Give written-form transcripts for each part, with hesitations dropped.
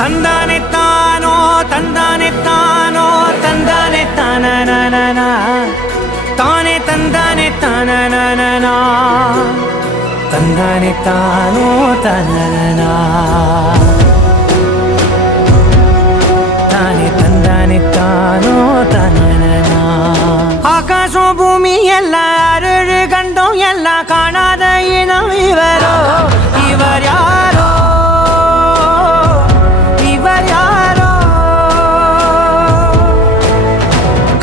தந்தானே தானோ தந்தானே தானோ தந்தானே தானனா தானே தந்தானே தானனா தந்தானே தானோ தானனா தானே தந்தானே தானோ தானனா ஆகாசம் பூமி எல்லாரும் கண்டோம் எல்லாம் காணாத இனம் இவரோ இவர் யாரோ இவர் யாரோ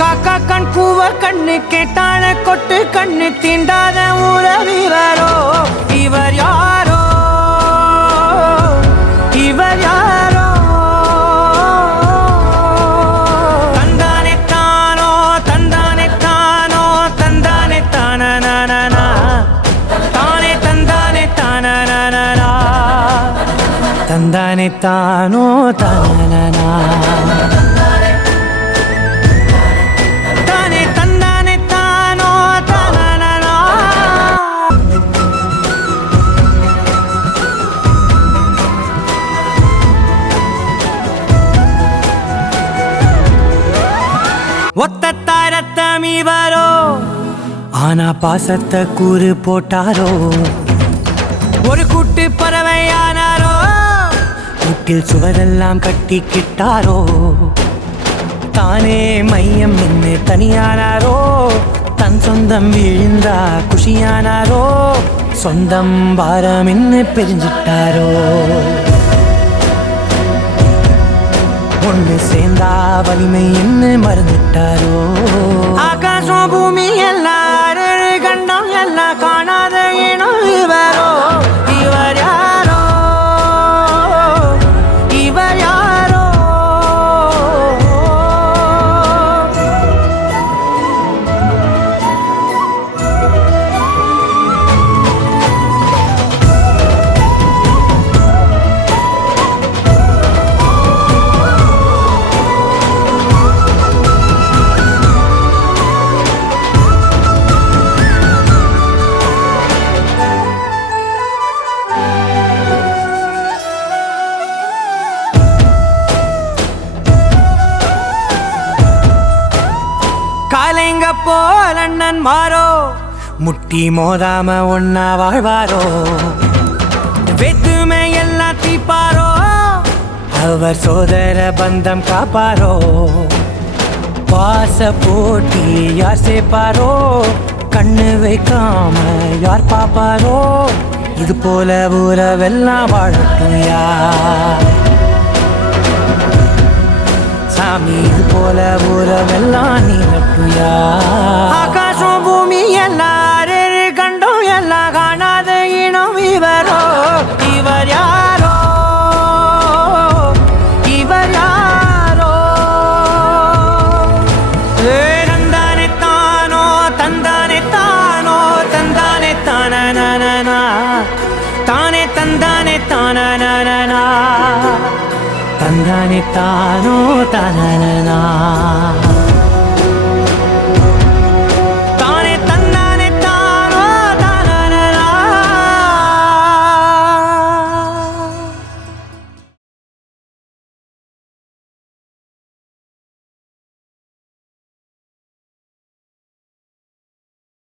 காக்கா கண் கூவ கண்ணு கேட்டான கொட்டு கண்ணு தீண்டாத உறவிவரோ இவர் யாரோ இவர் யாரோ தந்தானே தானோ தந்தானே தானோ தந்தானே தானனா தானே தந்தானே தானனா தந்தானே தானோ தானனா தானே தந்தானே தானோ தானனா ஒத்த தாரத்தமி வரோ ஆனா பாசத்தை கூறு போட்டாரோ ஒரு கூட்டு பறவையானாரோ கூட்டில் சுவரெல்லாம் கட்டிக்கிட்டாரோ தானே மையம் நின்று தனியானாரோ தன் சொந்தம் விழுந்தா குஷியானாரோ சொந்தம் பாரம் என்ன பிரிஞ்சிட்டாரோ ஒன்று சேர்ந்தா வலிமை என்ன மறந்துட்டாரோ ஆகாசம் பூமி எல்லாரும் கண்டம் எல்லாம் காணாத இனம் இவரோ இவர் யாரோ இவர் யாரோ காலைங்க போல் அண்ணன் மாறோ முட்டி மோதாம ஒன்னா வாழ்வாரோ வெத்துமை எல்லாம் தீப்பாரோ அவர் சோதர பந்தம் காப்பாரோ பாச போட்டி யார் சேர்ப்பாரோ கண்ணு வைக்காம யார் பாப்பாரோ இது போல உறவெல்லாம் வாழட்டும் யார் சாமி இது போல உறவெல்லாம் நீலட்டுயா ஆகாசம் பூமி எல்லாரும் கண்டோம் எல்லாம் காணாத இனம் இவரோ இவர் யாரோ இவர் யாரோ தந்தானே தானோ தந்தானே தானோ தந்தானே தானனா தானே தந்தானே தானனா தந்தானே தானோ தானனா